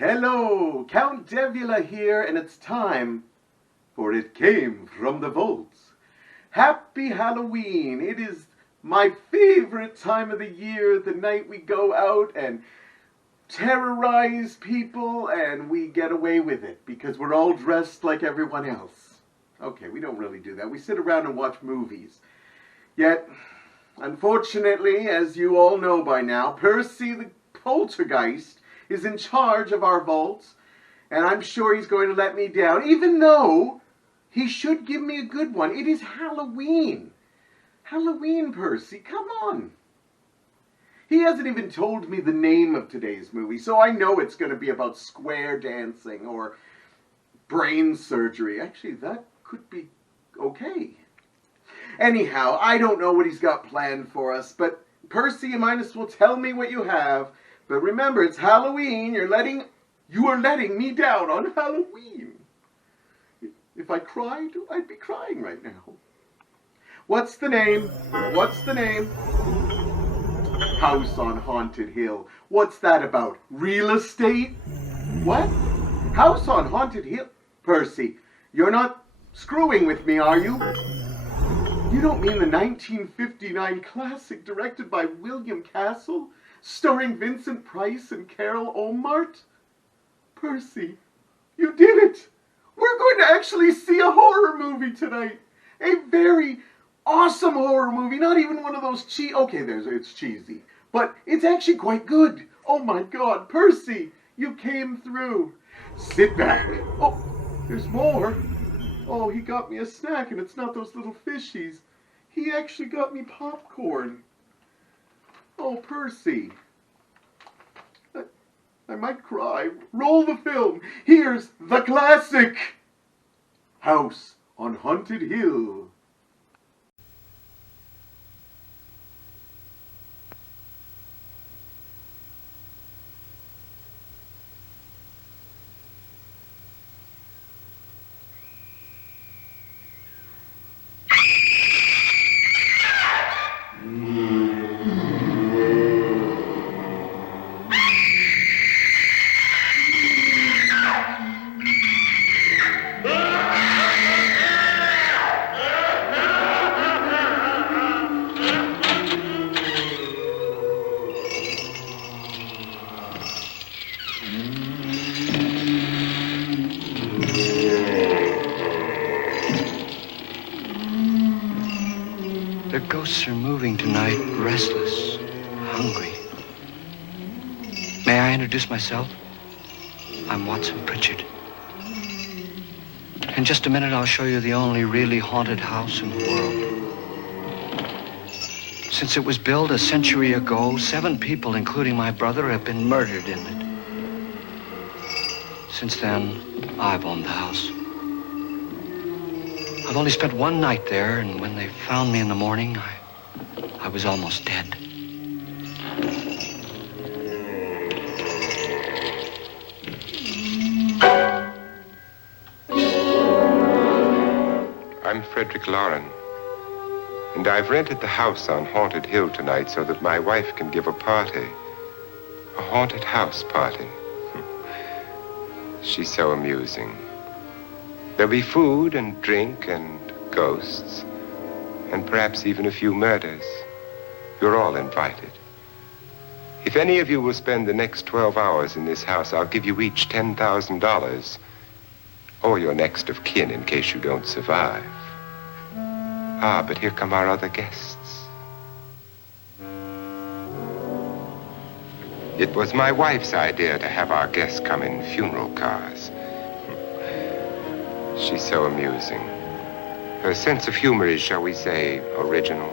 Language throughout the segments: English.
Hello, Count Devula here, and it's time for It Came from the Vaults. Happy Halloween! It is my favorite time of the year, the night we go out and terrorize people, and we get away with it because we're all dressed like everyone else. Okay, we don't really do that. We sit around and watch movies. Yet, unfortunately, as you all know by now, Percy the Poltergeist is in charge of our vaults, and I'm sure he's going to let me down, even though he should give me a good one. It is Halloween. Halloween, Percy, come on. He hasn't even told me the name of today's movie, so I know it's going to be about square dancing or brain surgery. Actually, that could be okay. Anyhow, I don't know what he's got planned for us, but Percy, you might as well tell me what you have. But remember, it's Halloween. You are letting me down on Halloween. If I cried, I'd be crying right now. What's the name? What's the name? House on Haunted Hill. What's that about? Real estate? What? House on Haunted Hill? Percy, you're not screwing with me, are you? You don't mean the 1959 classic directed by William Castle? Starring Vincent Price and Carol Olmart? Percy, you did it! We're going to actually see a horror movie tonight! A very awesome horror movie, not even one of those it's cheesy, but it's actually quite good. Oh my God, Percy, you came through. Sit back. Oh, there's more. Oh, he got me a snack, and it's not those little fishies. He actually got me popcorn. Oh, Percy. I might cry. Roll the film. Here's the classic. House on Haunted Hill. The ghosts are moving tonight, restless, hungry. May I introduce myself? I'm Watson Pritchard. In just a minute, I'll show you the only really haunted house in the world. Since it was built a century ago, 7 people, including my brother, have been murdered in it. Since then, I've owned the house. I've only spent one night there, and when they found me in the morning, I was almost dead. I'm Frederick Lauren, and I've rented the house on Haunted Hill tonight so that my wife can give a party. A haunted house party. She's so amusing. There'll be food and drink and ghosts, and perhaps even a few murders. You're all invited. If any of you will spend the next 12 hours in this house, I'll give you each $10,000, or your next of kin in case you don't survive. Ah, but here come our other guests. It was my wife's idea to have our guests come in funeral cars. She's so amusing. Her sense of humor is, shall we say, original.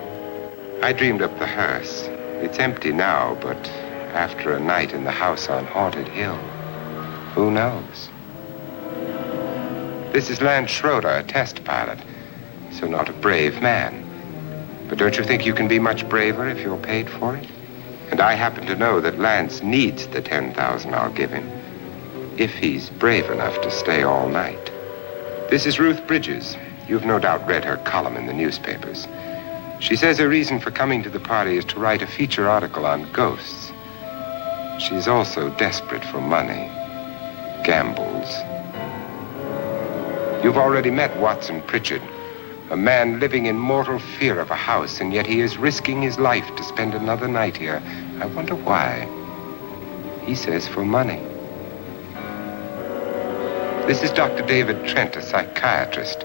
I dreamed up the hearse. It's empty now, but after a night in the house on Haunted Hill, who knows? This is Lance Schroeder, a test pilot, so not a brave man. But don't you think you can be much braver if you're paid for it? And I happen to know that Lance needs the $10,000 I'll give him, if he's brave enough to stay all night. This is Ruth Bridges. You've no doubt read her column in the newspapers. She says her reason for coming to the party is to write a feature article on ghosts. She's also desperate for money. gambles. You've already met Watson Pritchard, a man living in mortal fear of a house, and yet he is risking his life to spend another night here. I wonder why. He says for money. This is Dr. David Trent, a psychiatrist.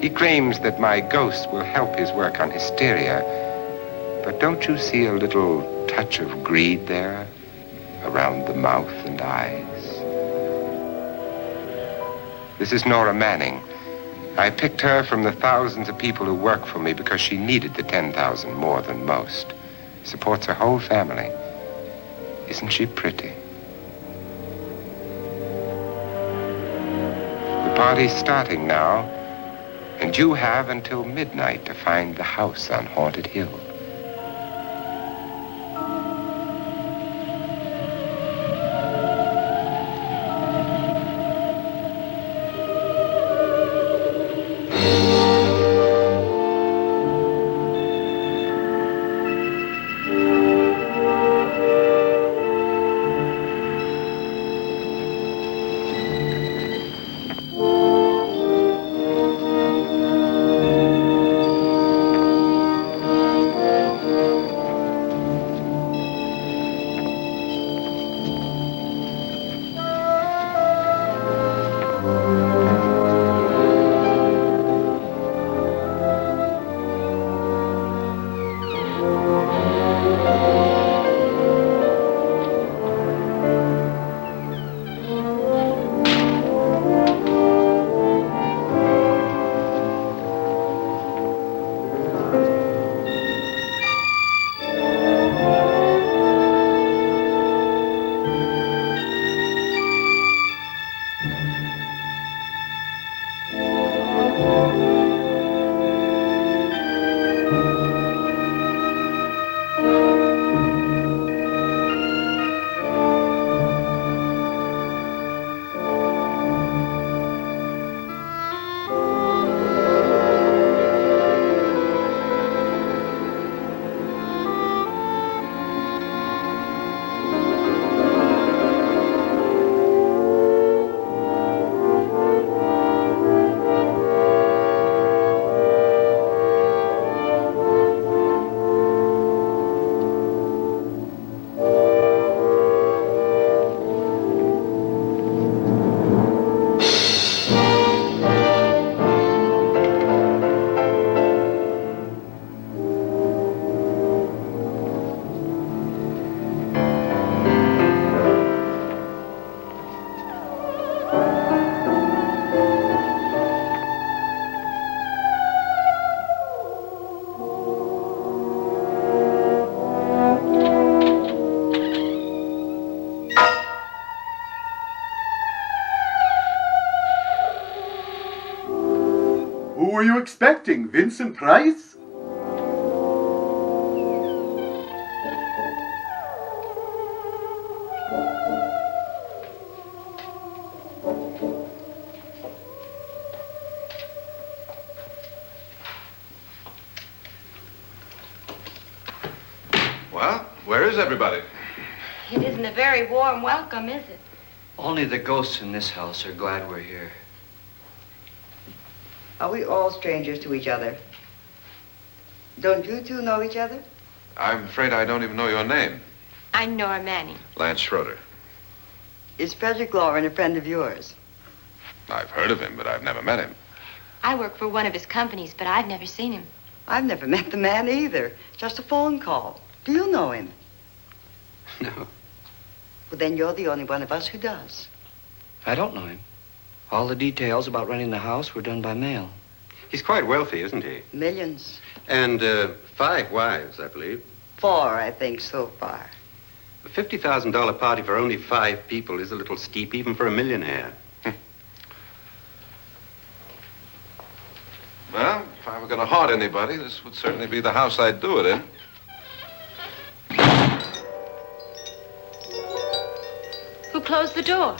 He claims that my ghost will help his work on hysteria. But don't you see a little touch of greed there around the mouth and eyes? This is Nora Manning. I picked her from the thousands of people who work for me because she needed the 10,000 more than most. Supports her whole family. Isn't she pretty? The party's starting now, and you have until midnight to find the house on Haunted Hill. Who were you expecting? Vincent Price? Well, where is everybody? It isn't a very warm welcome, is it? Only the ghosts in this house are glad we're here. Are we all strangers to each other? Don't you two know each other? I'm afraid I don't even know your name. I'm Nora Manning. Lance Schroeder. Is Frederick Lauren a friend of yours? I've heard of him, but I've never met him. I work for one of his companies, but I've never seen him. I've never met the man either. Just a phone call. Do you know him? No, Well, then you're the only one of us who does. I don't know him. All the details about renting the house were done by mail. He's quite wealthy, isn't he? Millions. And 5 wives, I believe. 4, I think, so far. A $50,000 party for only 5 people is a little steep, even for a millionaire. Well, if I were going to haunt anybody, this would certainly be the house I'd do it in. Who closed the door?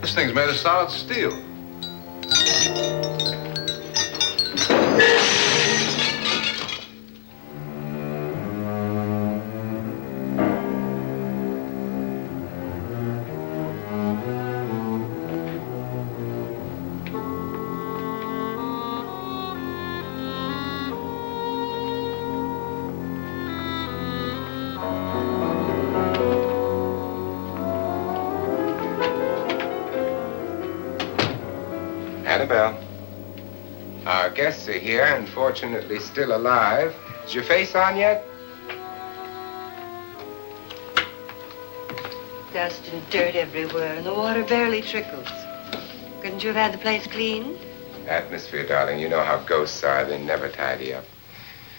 This thing's made of solid steel. Dinner bell. Our guests are here, and fortunately still alive. Is your face on yet? Dust and dirt everywhere, and the water barely trickles. Couldn't you have had the place cleaned? Atmosphere, darling. You know how ghosts are. They never tidy up.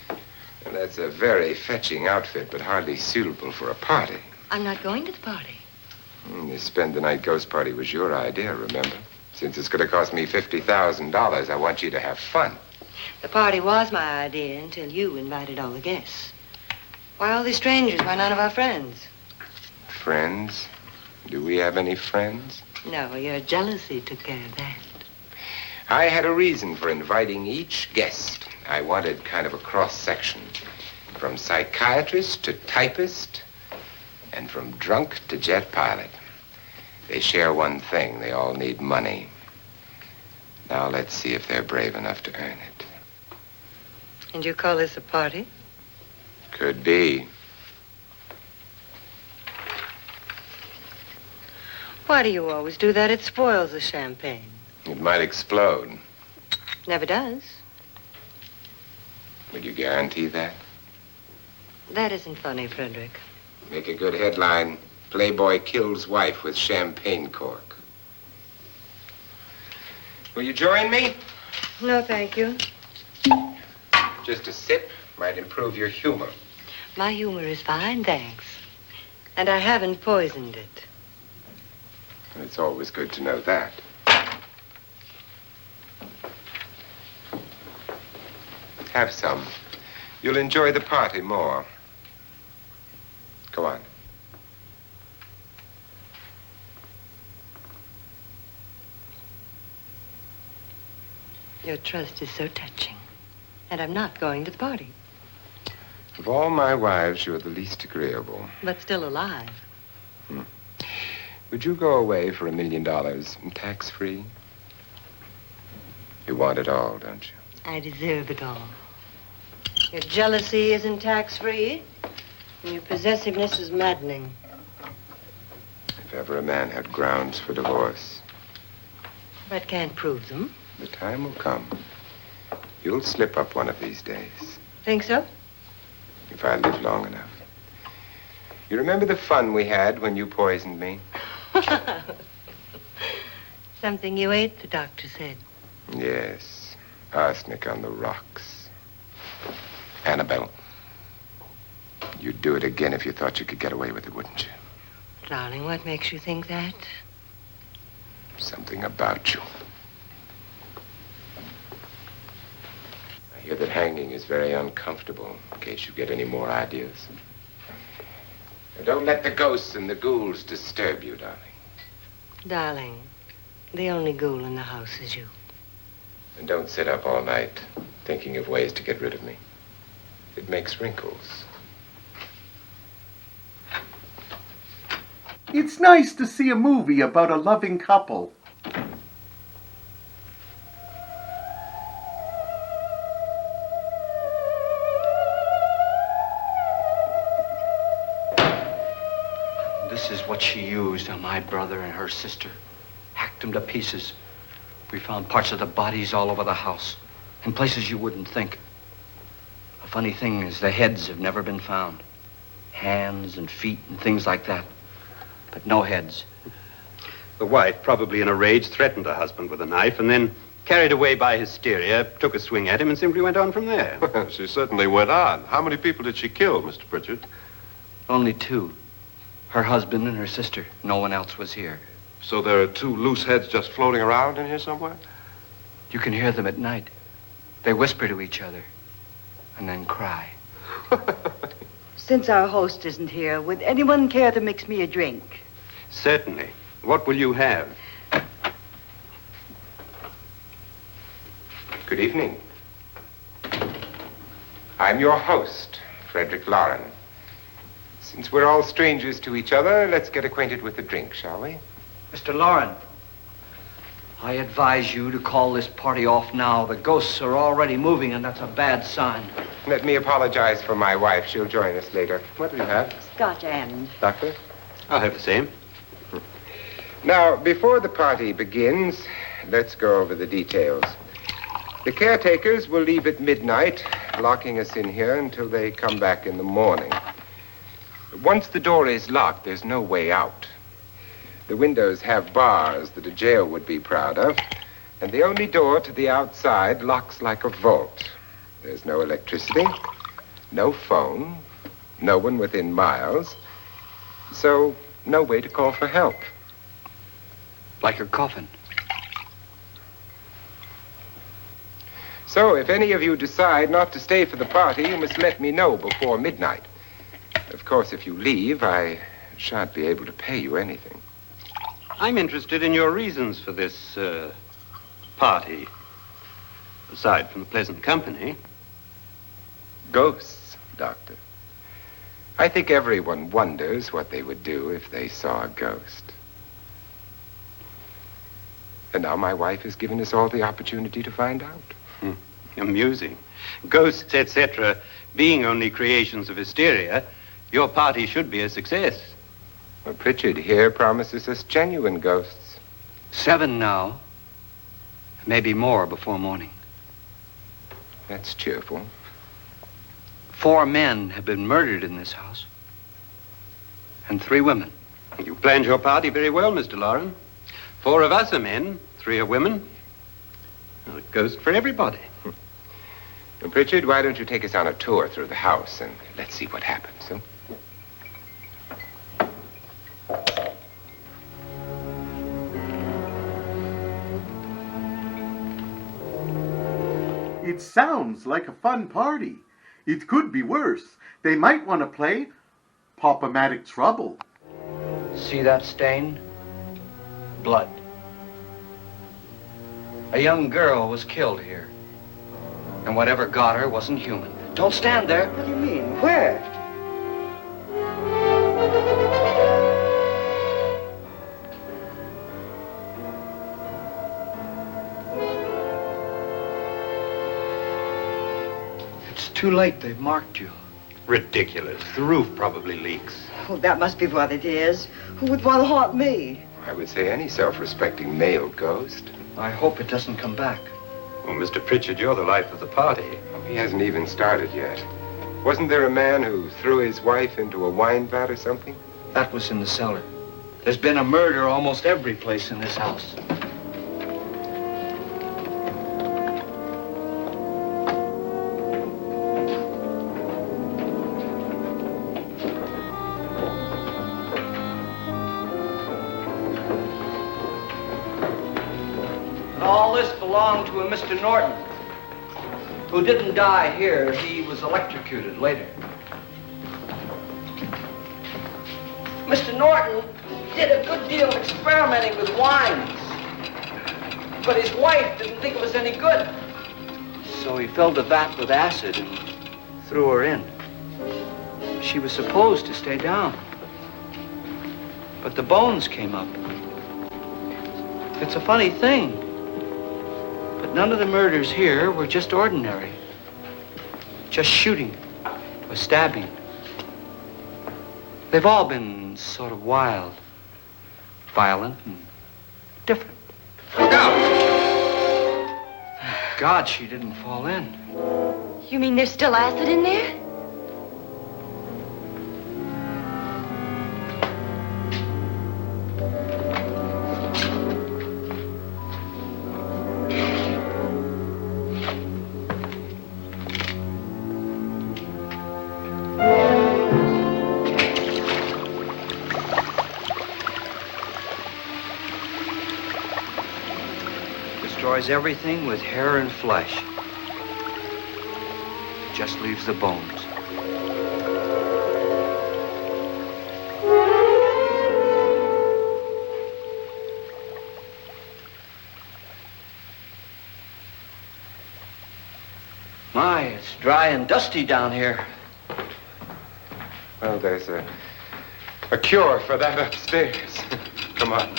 And that's a very fetching outfit, but hardly suitable for a party. I'm not going to the party. The spend-the-night ghost party was your idea, remember? Since it's going to cost me $50,000, I want you to have fun. The party was my idea until you invited all the guests. Why all these strangers? Why none of our friends? Friends? Do we have any friends? No, your jealousy took care of that. I had a reason for inviting each guest. I wanted kind of a cross-section. From psychiatrist to typist, and from drunk to jet pilot. They share one thing. They all need money. Now let's see if they're brave enough to earn it. And you call this a party? Could be. Why do you always do that? It spoils the champagne. It might explode. Never does. Would you guarantee that? That isn't funny, Frederick. Make a good headline. Playboy kills wife with champagne cork. Will you join me? No, thank you. Just a sip might improve your humor. My humor is fine, thanks. And I haven't poisoned it. It's always good to know that. Have some. You'll enjoy the party more. Go on. Your trust is so touching. And I'm not going to the party. Of all my wives, you're the least agreeable. But still alive. Would you go away for $1 million and tax-free? You want it all, don't you? I deserve it all. Your jealousy isn't tax-free, and your possessiveness is maddening. If ever a man had grounds for divorce. But can't prove them. The time will come. You'll slip up one of these days. Think so? If I live long enough. You remember the fun we had when you poisoned me? Something you ate, the doctor said. Yes. Arsenic on the rocks. Annabelle, you'd do it again if you thought you could get away with it, wouldn't you? Darling, what makes you think that? Something about you. I hear that hanging is very uncomfortable, in case you get any more ideas. Now, don't let the ghosts and the ghouls disturb you, darling. Darling, the only ghoul in the house is you. And don't sit up all night thinking of ways to get rid of me. It makes wrinkles. It's nice to see a movie about a loving couple. This is what she used on my brother and her sister. Hacked them to pieces. We found parts of the bodies all over the house, in places you wouldn't think. The funny thing is the heads have never been found. Hands and feet and things like that. But no heads. The wife, probably in a rage, threatened her husband with a knife and then, carried away by hysteria, took a swing at him and simply went on from there. She certainly went on. How many people did she kill, Mr. Pritchard? Only two. Her husband and her sister. No one else was here. So there are two loose heads just floating around in here somewhere? You can hear them at night. They whisper to each other and then cry. Since our host isn't here, would anyone care to mix me a drink? Certainly. What will you have? Good evening. I'm your host, Frederick Lauren. Since we're all strangers to each other, let's get acquainted with the drink, shall we? Mr. Lauren, I advise you to call this party off now. The ghosts are already moving, and that's a bad sign. Let me apologize for my wife. She'll join us later. What do you have? Scotch and. Doctor? I'll have the same. Now, before the party begins, let's go over the details. The caretakers will leave at midnight, locking us in here until they come back in the morning. Once the door is locked, there's no way out. The windows have bars that a jail would be proud of, and the only door to the outside locks like a vault. There's no electricity, no phone, no one within miles, so no way to call for help. Like a coffin. So if any of you decide not to stay for the party, you must let me know before midnight. Of course, if you leave, I shan't be able to pay you anything. I'm interested in your reasons for this, party. Aside from the pleasant company. Ghosts, Doctor. I think everyone wonders what they would do if they saw a ghost. And now my wife has given us all the opportunity to find out. Amusing. Ghosts, etc., being only creations of hysteria, your party should be a success. Well, Pritchard here promises us genuine ghosts. 7 now. Maybe more before morning. That's cheerful. 4 men have been murdered in this house. And 3 women. You planned your party very well, Mr. Loren. 4 of us are men, 3 are women. Well, a ghost for everybody. Well, Pritchard, why don't you take us on a tour through the house and let's see what happens, huh? It sounds like a fun party. It could be worse. They might want to play Pop-O-Matic Trouble. See that stain? Blood. A young girl was killed here. And whatever got her wasn't human. Don't stand there. What do you mean? Where? It's too late. They've marked you. Ridiculous. The roof probably leaks. Oh, that must be what it is. Who would want to haunt me? I would say any self-respecting male ghost. I hope it doesn't come back. Well, Mr. Pritchard, you're the life of the party. Oh, he hasn't even started yet. Wasn't there a man who threw his wife into a wine vat or something? That was in the cellar. There's been a murder almost every place in this house. All this belonged to a Mr. Norton, who didn't die here. He was electrocuted later. Mr. Norton did a good deal of experimenting with wines, but his wife didn't think it was any good. So he filled the vat with acid and threw her in. She was supposed to stay down, but the bones came up. It's a funny thing, but none of the murders here were just ordinary. Just shooting or stabbing. They've all been sort of wild, violent, and different. Look out! God, she didn't fall in. You mean there's still acid in there? Destroys everything with hair and flesh. Just leaves the bones. My, it's dry and dusty down here. Well, there's a cure for that upstairs. Come on.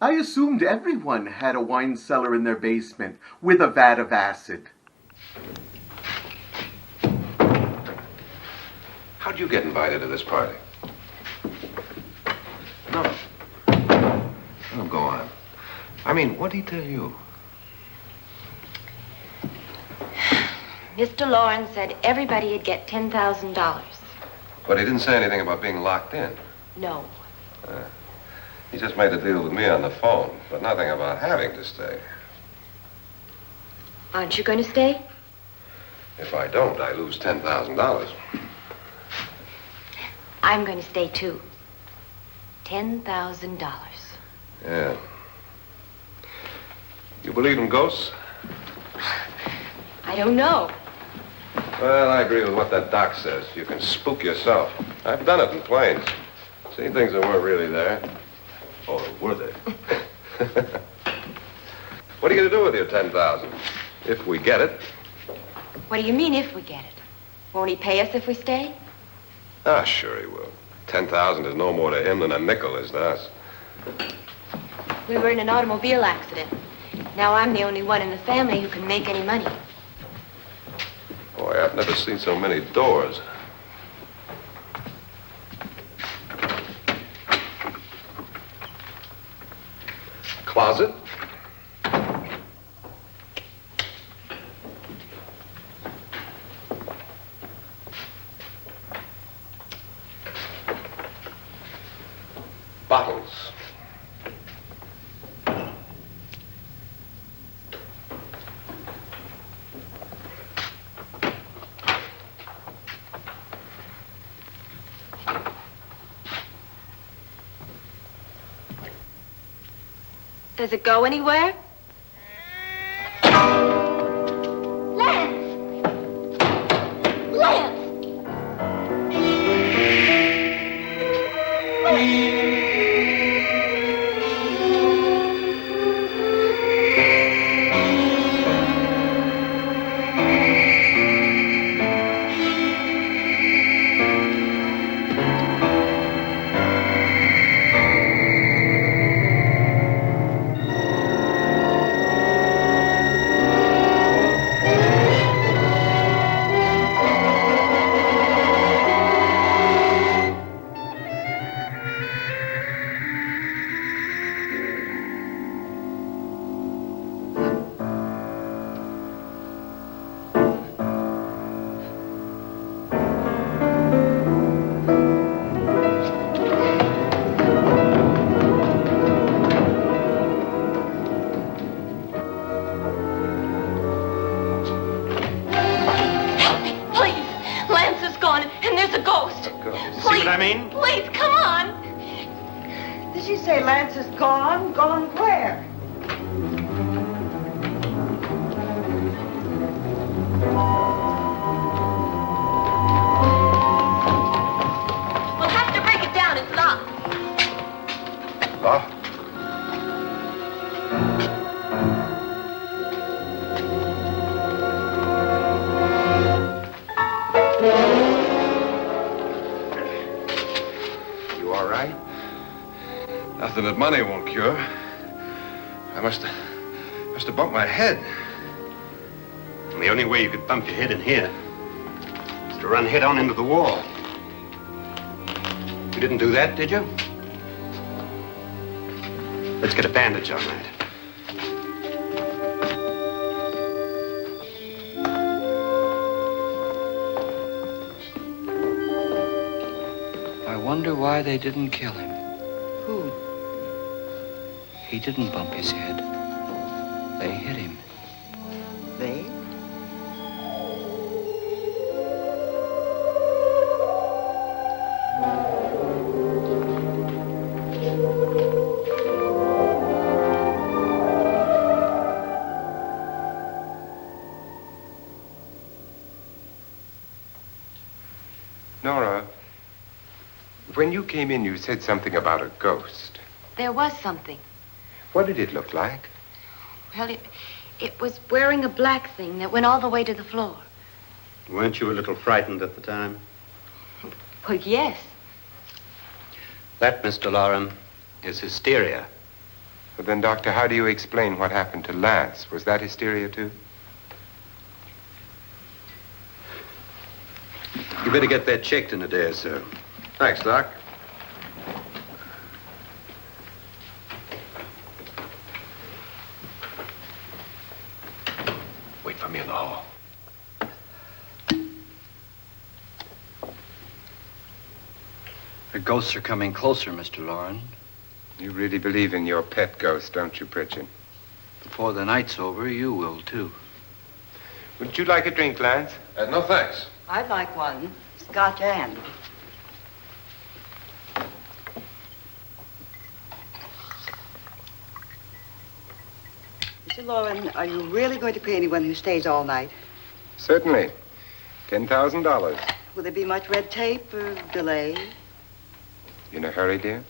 I assumed everyone had a wine cellar in their basement with a vat of acid. How'd you get invited to this party? No. Oh, go on. I mean, what did he tell you? Mr. Lawrence said everybody'd get $10,000. But he didn't say anything about being locked in. No. He just made the deal with me on the phone, but nothing about having to stay. Aren't you going to stay? If I don't, I lose $10,000. I'm going to stay, too. $10,000. Yeah. You believe in ghosts? I don't know. Well, I agree with what that doc says. You can spook yourself. I've done it in planes. Seen things that weren't really there. Or were they? What are you going to do with your $10,000? If we get it. What do you mean, if we get it? Won't he pay us if we stay? Ah, sure he will. 10,000 is no more to him than a nickel is to us. We were in an automobile accident. Now I'm the only one in the family who can make any money. Boy, I've never seen so many doors. Closet? Bottles. Does it go anywhere? Lance! Lance! Please, come on. Did she say Lance is gone? Gone where? We'll have to break it down. It's locked. Locked? Nothing that money won't cure. I must have bumped my head. And the only way you could bump your head in here is to run head on into the wall. You didn't do that, did you? Let's get a bandage on that. I wonder why they didn't kill him. Who? He didn't bump his head. They hit him. They? Nora, when you came in, you said something about a ghost. There was something. What did it look like? Well, it was wearing a black thing that went all the way to the floor. Weren't you a little frightened at the time? Well, yes. That, Mr. Loren, is hysteria. Well, then, Doctor, how do you explain what happened to Lance? Was that hysteria, too? You better get that checked in a day or so. Thanks, Doc. Wait for me in the hall. The ghosts are coming closer, Mr. Loren. You really believe in your pet ghost, don't you, Pritchard? Before the night's over, you will, too. Would you like a drink, Lance? No, thanks. I'd like one. Scotch and. Mr. Loren, are you really going to pay anyone who stays all night? Certainly. $10,000. Will there be much red tape or delay? You in a hurry, dear?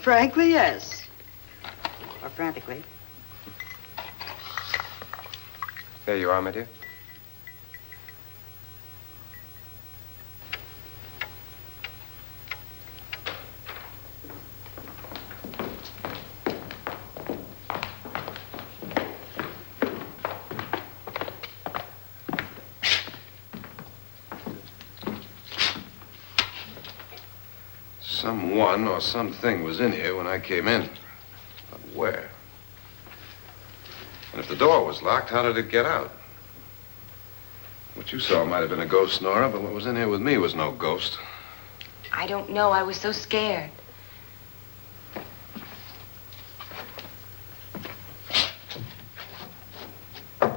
Frankly, yes. Or frantically. There you are, my dear. Someone or something was in here when I came in. But where? And if the door was locked, how did it get out? What you saw might have been a ghost, Nora, but what was in here with me was no ghost. I don't know. I was so scared. Does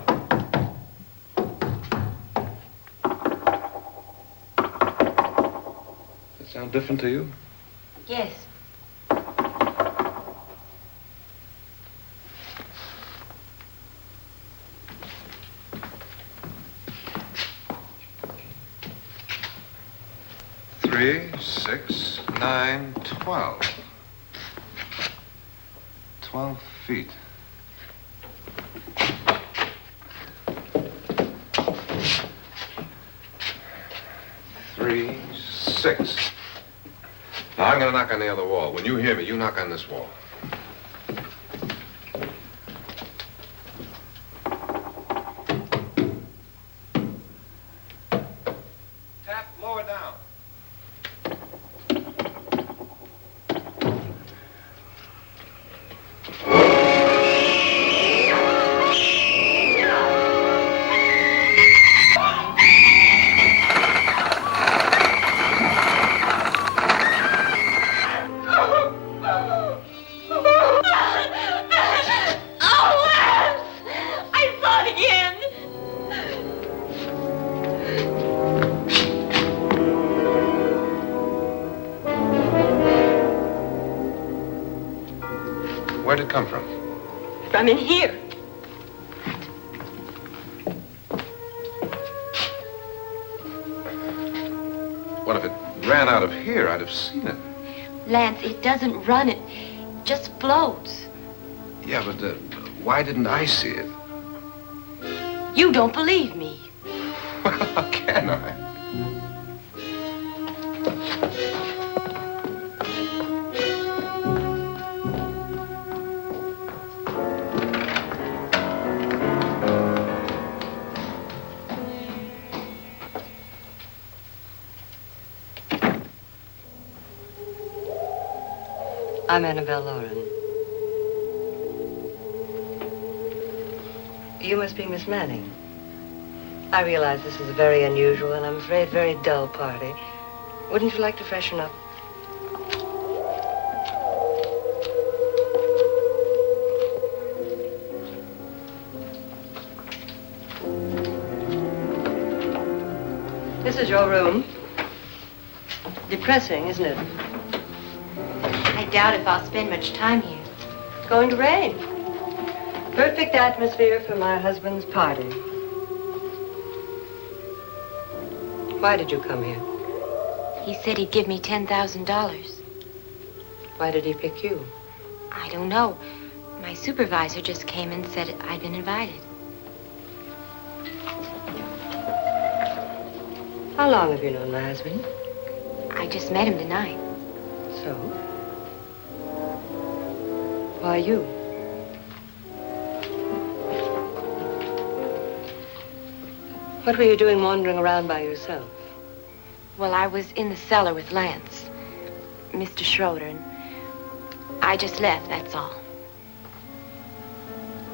it sound different to you? Yes. Three, 6, 9, 12. 12 feet. Three, 6. Now, I'm going to knock on the other wall. When you hear me, you knock on this wall. Tap lower down. Where'd it come from? From in here. What if it ran out of here? I'd have seen it. Lance, it doesn't run. It just floats. Yeah, but why didn't I see it? You don't believe me. Well, how can I? I'm Annabelle Loren. You must be Miss Manning. I realize this is a very unusual and I'm afraid very dull party. Wouldn't you like to freshen up? This is your room. Depressing, isn't it? I doubt if I'll spend much time here. It's going to rain. Perfect atmosphere for my husband's party. Why did you come here? He said he'd give me $10,000. Why did he pick you? I don't know. My supervisor just came and said I'd been invited. How long have you known my husband? I just met him tonight. So? Why you? What were you doing wandering around by yourself? Well, I was in the cellar with Lance, Mr. Schroeder, and I just left, that's all.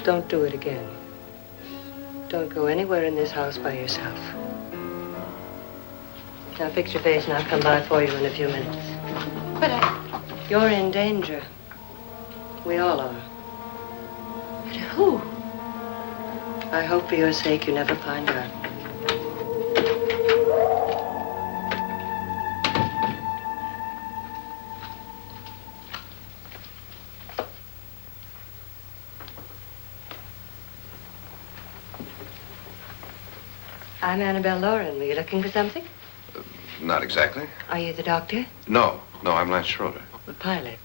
Don't do it again. Don't go anywhere in this house by yourself. Now fix your face and I'll come by for you in a few minutes. But You're in danger. We all are. But who? I hope for your sake you never find out. I'm Annabelle Lauren. Were you looking for something? Not exactly. Are you the doctor? No, I'm Lance Schroeder. The pilot.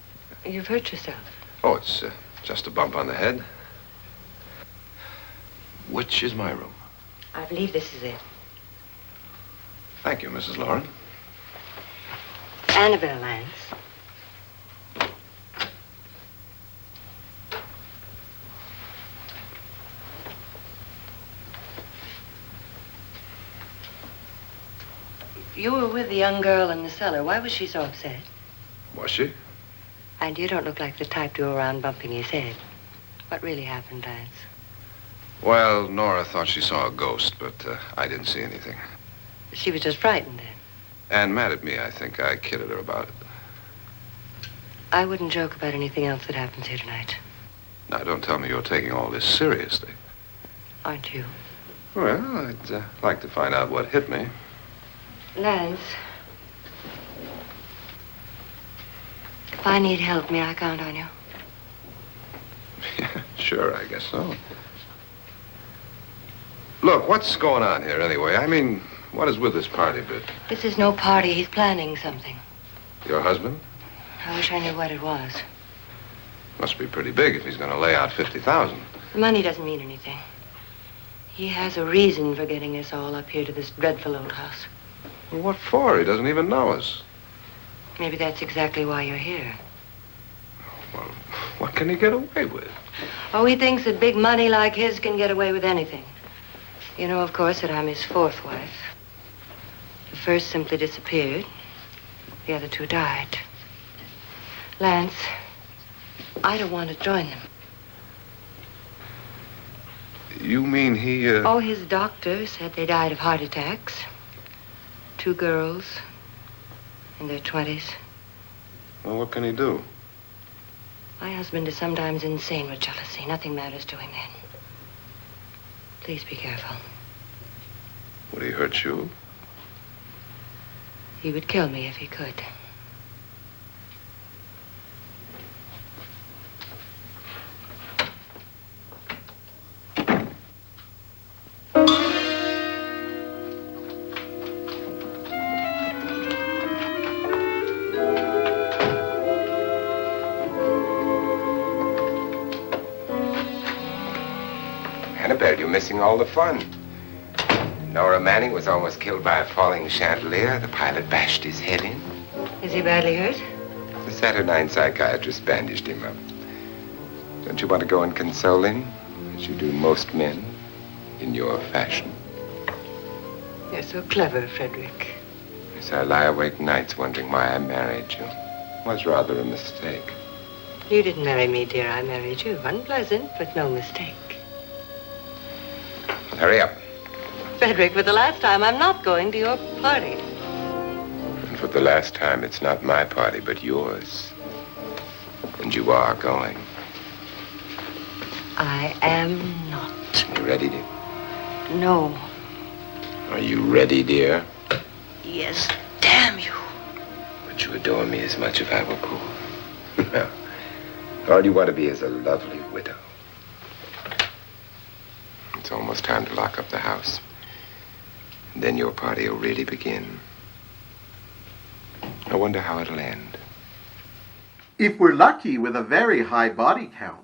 You've hurt yourself. Oh, it's just a bump on the head. Which is my room? I believe this is it. Thank you, Mrs. Lauren. Annabelle Lance. You were with the young girl in the cellar. Why was she so upset? Was she? And you don't look like the type to go around bumping his head. What really happened, Lance? Well, Nora thought she saw a ghost, but I didn't see anything. She was just frightened then. And mad at me, I think. I kidded her about it. I wouldn't joke about anything else that happens here tonight. Now, don't tell me you're taking all this seriously. Aren't you? Well, I'd like to find out what hit me. Lance. If I need help, may I count on you? Yeah, sure, I guess so. Look, what's going on here anyway? I mean, what is with this party bit? This is no party. He's planning something. Your husband? I wish I knew what it was. Must be pretty big if he's going to lay out 50,000. The money doesn't mean anything. He has a reason for getting us all up here to this dreadful old house. Well, what for? He doesn't even know us. Maybe that's exactly why you're here. Well, what can he get away with? Oh, he thinks that big money like his can get away with anything. You know, of course, that I'm his fourth wife. The first simply disappeared. The other two died. Lance, I don't want to join them. You mean he, Oh, his doctor said they died of heart attacks. 2 girls in their 20s. Well, what can he do? My husband is sometimes insane with jealousy. Nothing matters to him then. Please be careful. Would he hurt you? He would kill me if he could. Annabelle, you're missing all the fun. Nora Manning was almost killed by a falling chandelier. The pilot bashed his head in. Is he badly hurt? The Saturnine psychiatrist bandaged him up. Don't you want to go and console him, as you do most men, in your fashion? You're so clever, Frederick. Yes, I lie awake nights wondering why I married you. It was rather a mistake. You didn't marry me, dear. I married you. Unpleasant, but no mistake. Hurry up. Frederick, for the last time, I'm not going to your party. And for the last time, it's not my party, but yours. And you are going. I am not. You ready, dear? No. Are you ready, dear? Yes, damn you. Would you adore me as much if I were poor? No. All you want to be is a lovely widow. It's almost time to lock up the house. And then your party will really begin. I wonder how it'll end. If we're lucky with a very high body count.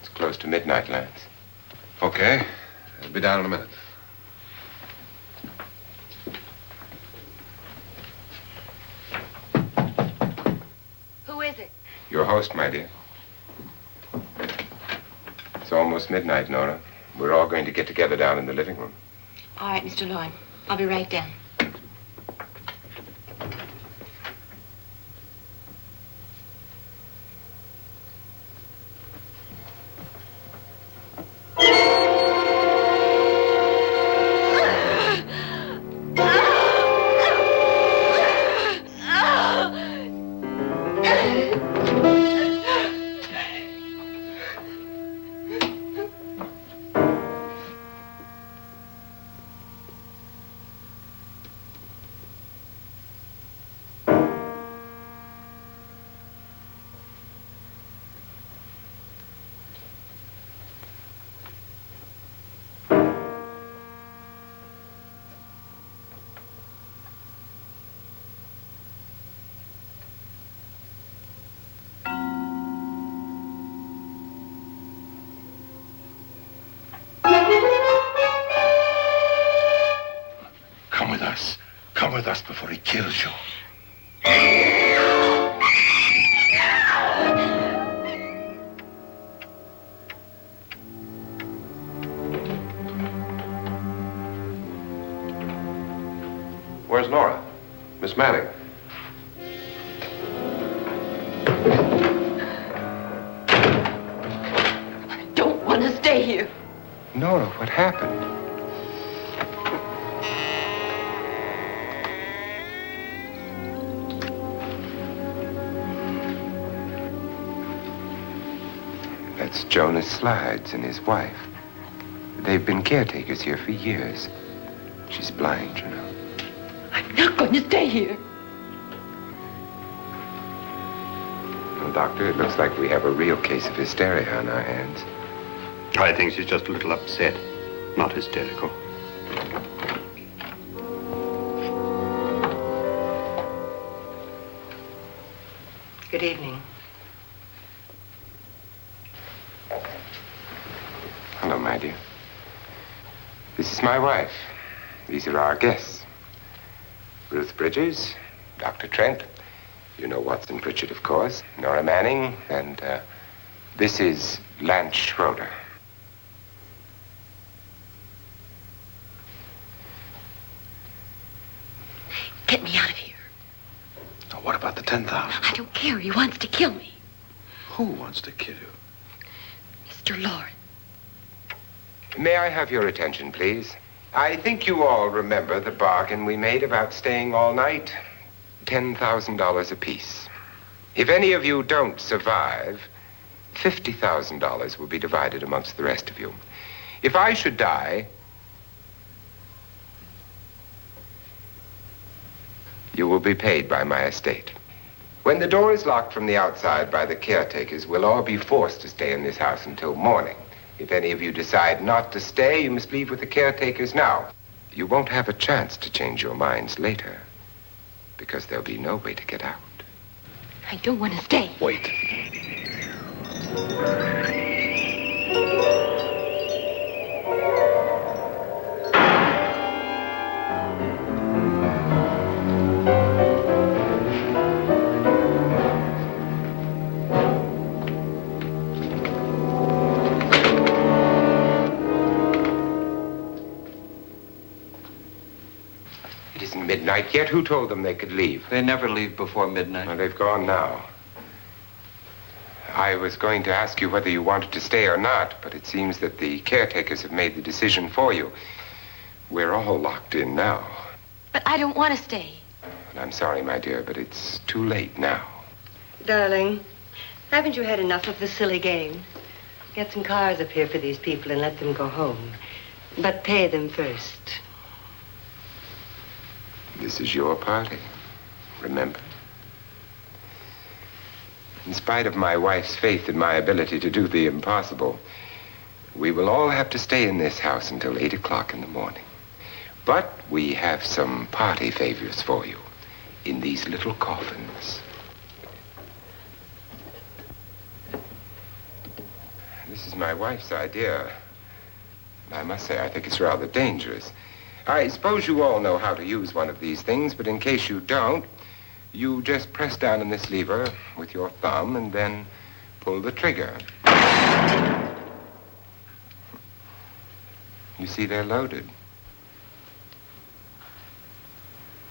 It's close to midnight, Lance. Okay. I'll be down in a minute. Your host, my dear. It's almost midnight, Nora. We're all going to get together down in the living room. All right, Mr. Lloyd. I'll be right down. Come with us. Come with us before he kills you. Where's Nora? Miss Manning. I don't want to stay here. Nora, what happened? That's Jonas Slides and his wife. They've been caretakers here for years. She's blind, you know. I'm not going to stay here. Well, Doctor, it looks like we have a real case of hysteria on our hands. I think she's just a little upset, not hysterical. Good evening. Hello, my dear. This is my wife. These are our guests. Ruth Bridges, Dr. Trent. You know Watson Pritchard, of course. Nora Manning, and this is Lance Schroeder. Get me out of here. Now, what about the 10,000? I don't care. He wants to kill me. Who wants to kill you? Mr. Lawrence. May I have your attention, please? I think you all remember the bargain we made about staying all night. $10,000 apiece. If any of you don't survive, $50,000 will be divided amongst the rest of you. If I should die, you will be paid by my estate. When the door is locked from the outside by the caretakers, we'll all be forced to stay in this house until morning. If any of you decide not to stay, you must leave with the caretakers now. You won't have a chance to change your minds later, because there'll be no way to get out. I don't want to stay. Wait. Midnight yet? Who told them they could leave? They never leave before midnight. Well, they've gone now. I was going to ask you whether you wanted to stay or not, but it seems that the caretakers have made the decision for you. We're all locked in now. But I don't want to stay. And I'm sorry, my dear, but it's too late now. Darling, haven't you had enough of the silly game? Get some cars up here for these people and let them go home. But pay them first. This is your party, remember? In spite of my wife's faith in my ability to do the impossible, we will all have to stay in this house until 8 o'clock in the morning. But we have some party favors for you in these little coffins. This is my wife's idea. I must say, I think it's rather dangerous. I suppose you all know how to use one of these things, but in case you don't, You just press down on this lever with your thumb and then pull the trigger. You see, they're loaded.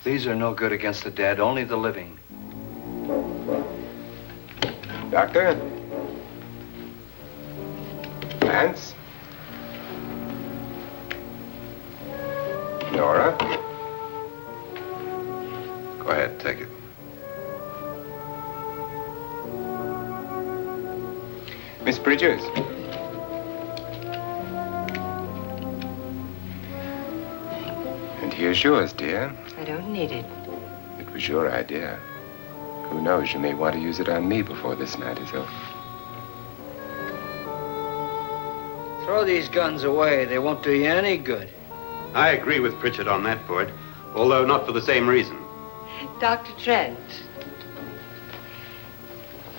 These are no good against the dead, only the living. Doctor? Lance? Nora? Go ahead, take it. Miss Bridges? And here's yours, dear. I don't need it. It was your idea. Who knows, you may want to use it on me before this night is over. Throw these guns away. They won't do you any good. I agree with Pritchard on that point, although not for the same reason. Dr. Trent,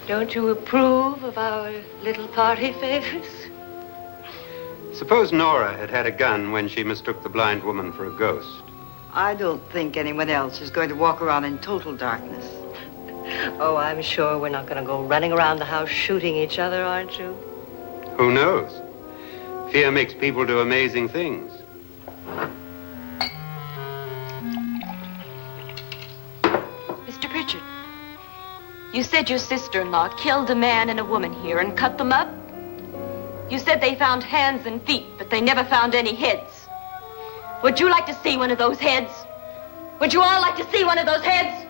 don't you approve of our little party favors? Suppose Nora had had a gun when she mistook the blind woman for a ghost. I don't think anyone else is going to walk around in total darkness. Oh, I'm sure we're not going to go running around the house shooting each other, aren't you? Who knows? Fear makes people do amazing things. Mr. Pritchard, you said your sister-in-law killed a man and a woman here and cut them up? You said they found hands and feet, but they never found any heads. Would you like to see one of those heads? Would you all like to see one of those heads?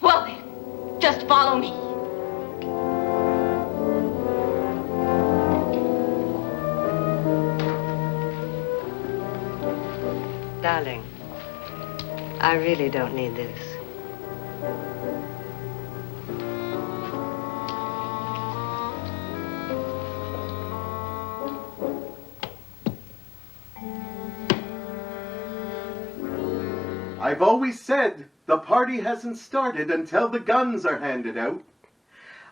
Well then, just follow me. Darling, I really don't need this. I've always said the party hasn't started until the guns are handed out.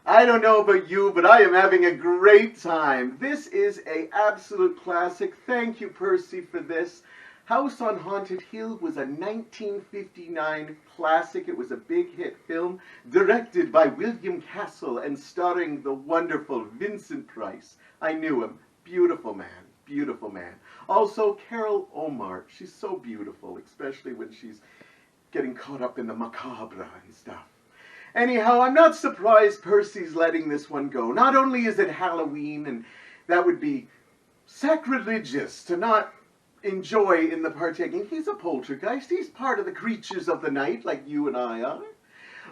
I don't know about you, but I am having a great time. This is an absolute classic. Thank you, Percy, for this. House on Haunted Hill was a 1959 classic. It was a big hit film directed by William Castle and starring the wonderful Vincent Price. I knew him. Beautiful man. Beautiful man. Also, Carol Omar. She's so beautiful, especially when she's getting caught up in the macabre and stuff. Anyhow, I'm not surprised Percy's letting this one go. Not only is it Halloween, and that would be sacrilegious to not enjoy in the partaking. He's a poltergeist. He's part of the creatures of the night, like you and I are.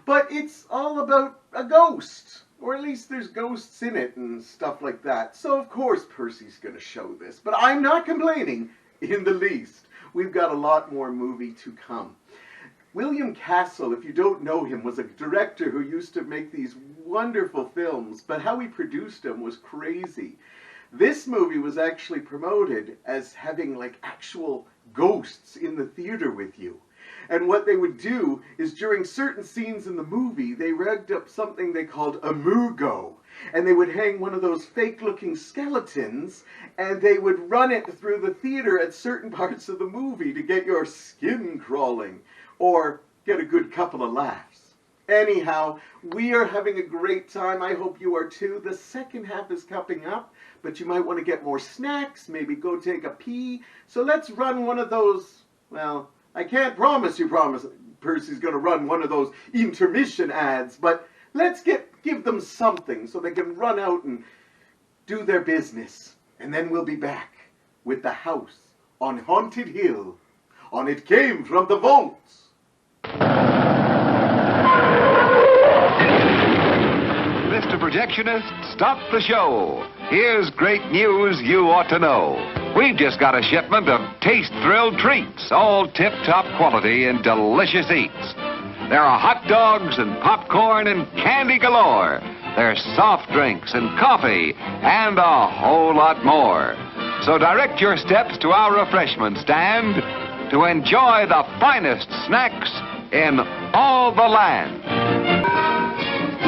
But it's all about a ghost. Or at least there's ghosts in it and stuff like that. So of course Percy's going to show this. But I'm not complaining in the least. We've got a lot more movie to come. William Castle, if you don't know him, was a director who used to make these wonderful films. But how he produced them was crazy. This movie was actually promoted as having like actual ghosts in the theater with you. And what they would do is during certain scenes in the movie, they rigged up something they called a mugo. And they would hang one of those fake-looking skeletons, and they would run it through the theater at certain parts of the movie to get your skin crawling, or get a good couple of laughs. Anyhow, we are having a great time. I hope you are too. The second half is coming up, but you might want to get more snacks, maybe go take a pee. So let's run one of those, well, I can't promise Percy's going to run one of those intermission ads, but let's give them something so they can run out and do their business. And then we'll be back with the House on Haunted Hill, on It Came from the Vaults. Mr. Projectionist, stop the show. Here's great news you ought to know. We've just got a shipment of taste-thrilled treats, all tip-top quality and delicious eats. There are hot dogs and popcorn and candy galore. There's soft drinks and coffee and a whole lot more. So direct your steps to our refreshment stand to enjoy the finest snacks in all the land.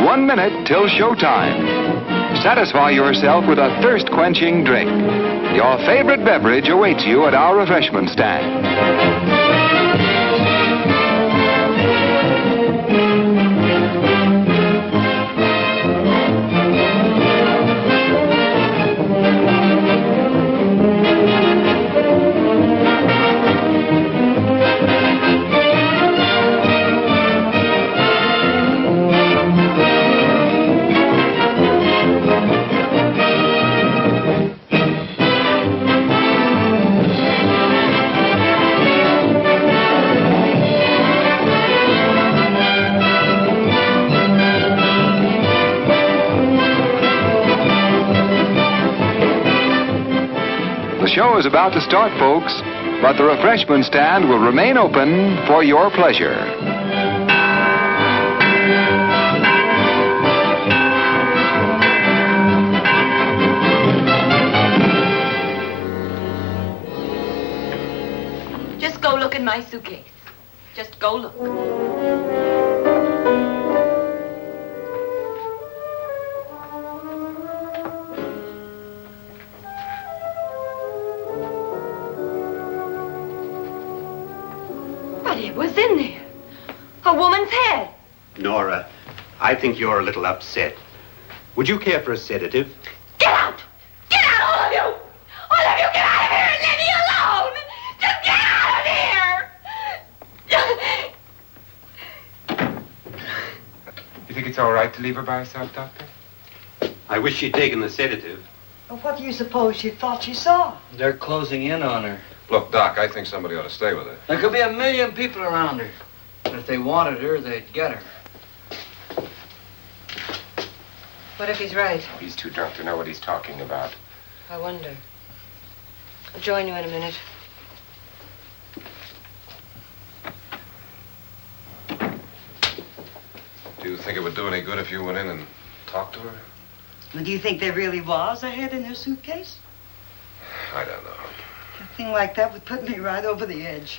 1 minute till showtime. Satisfy yourself with a thirst-quenching drink. Your favorite beverage awaits you at our refreshment stand. show is about to start, folks, but the refreshment stand will remain open for your pleasure. Just go look in my suitcase. Just go look. But it was in there. A woman's head. Nora, I think you're a little upset. Would you care for a sedative? Get out! Get out, all of you! All of you, get out of here and leave me alone! Just get out of here! You think it's all right to leave her by herself, Doctor? I wish she'd taken the sedative. Well, what do you suppose she thought she saw? They're closing in on her. Look, Doc, I think somebody ought to stay with her. There could be 1,000,000 people around her. And if they wanted her, they'd get her. What if he's right? He's too drunk to know what he's talking about. I wonder. I'll join you in a minute. Do you think it would do any good if you went in and talked to her? Well, do you think there really was a head in her suitcase? I don't know. A thing like that would put me right over the edge.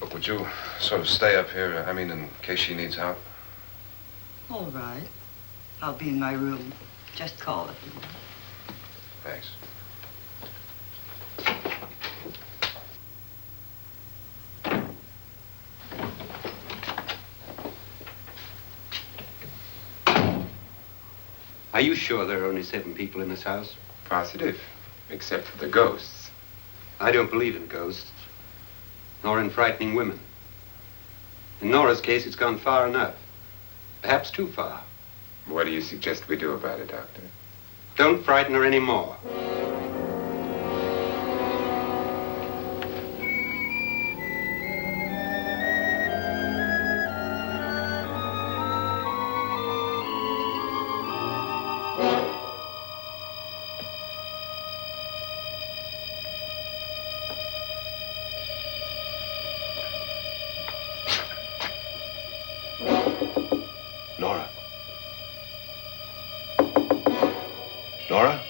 Look, would you sort of stay up here, I mean, in case she needs help? All right. I'll be in my room. Just call it. Thanks. Are you sure there are only 7 people in this house? Positive, except for the ghosts. I don't believe in ghosts, nor in frightening women. In Nora's case, it's gone far enough. Perhaps too far. What do you suggest we do about it, Doctor? Don't frighten her anymore. Nora? Nora?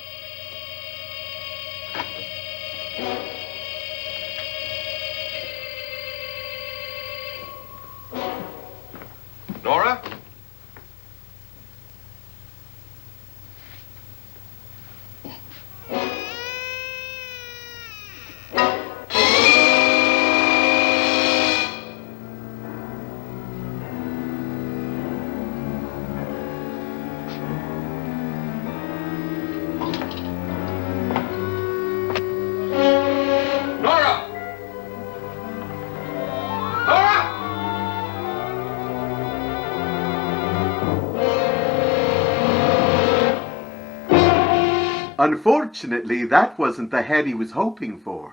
Nora? Nora! Nora! Unfortunately, that wasn't the head he was hoping for.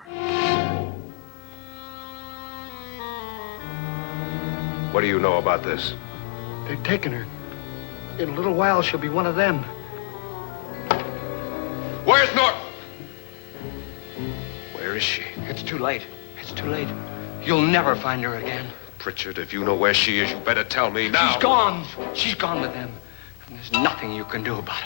What do you know about this? They're taking her. In a little while, she'll be one of them. Where's Nora? Where is she? It's too late. It's too late. You'll never find her again. Pritchard, if you know where she is, you better tell me now. She's gone. She's gone with them. And there's nothing you can do about it.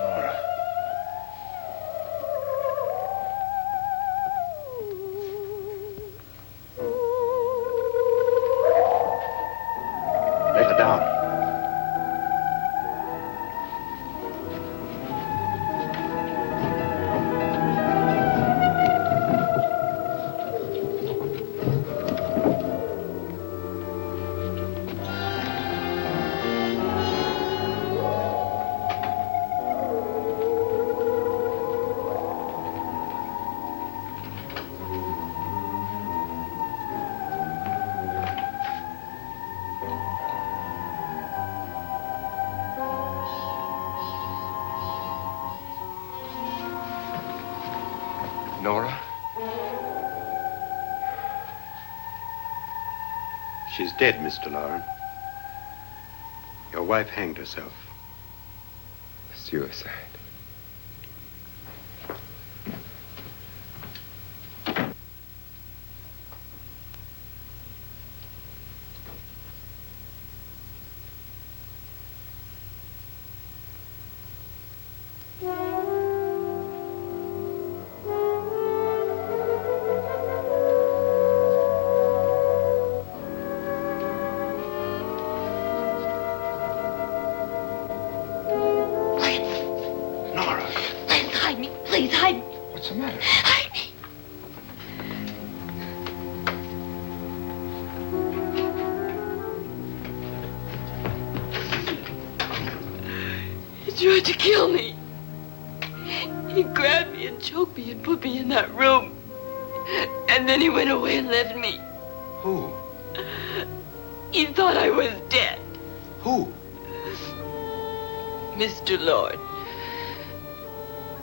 Nora. Let her down. Nora? She's dead, Mr. Loren. Your wife hanged herself. Suicide. Please, hide me. What's the matter? Hide me. He tried to kill me. He grabbed me and choked me and put me in that room. And then he went away and left me. Who? He thought I was dead. Who? Mr. Lord.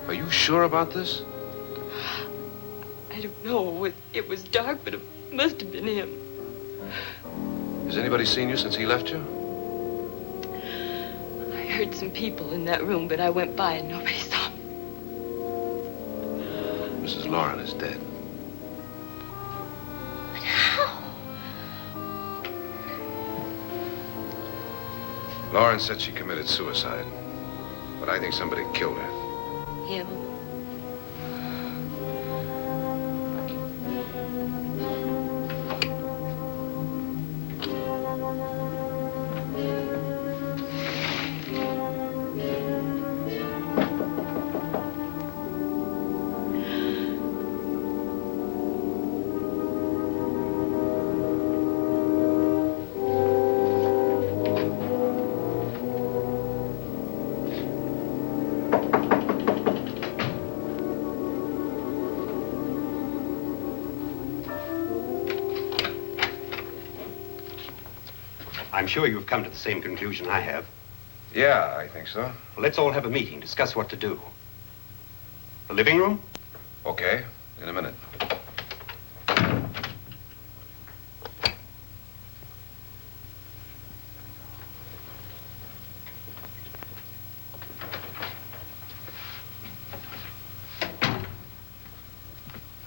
Are you sure about this? I don't know. It was dark, but it must have been him. Has anybody seen you since he left you? I heard some people in that room, but I went by and nobody saw me. Mrs. Loren is dead. But how? Loren said she committed suicide, but I think somebody killed her. Him? I'm sure you've come to the same conclusion I have. Yeah, I think so. Well, let's all have a meeting, discuss what to do. The living room? Okay, in a minute.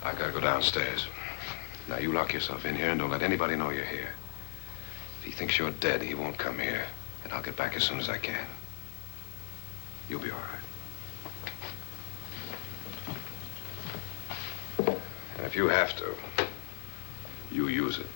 I've got to go downstairs. Now, you lock yourself in here and don't let anybody know you're here. If he thinks you're dead, he won't come here. And I'll get back as soon as I can. You'll be all right. And if you have to, you use it.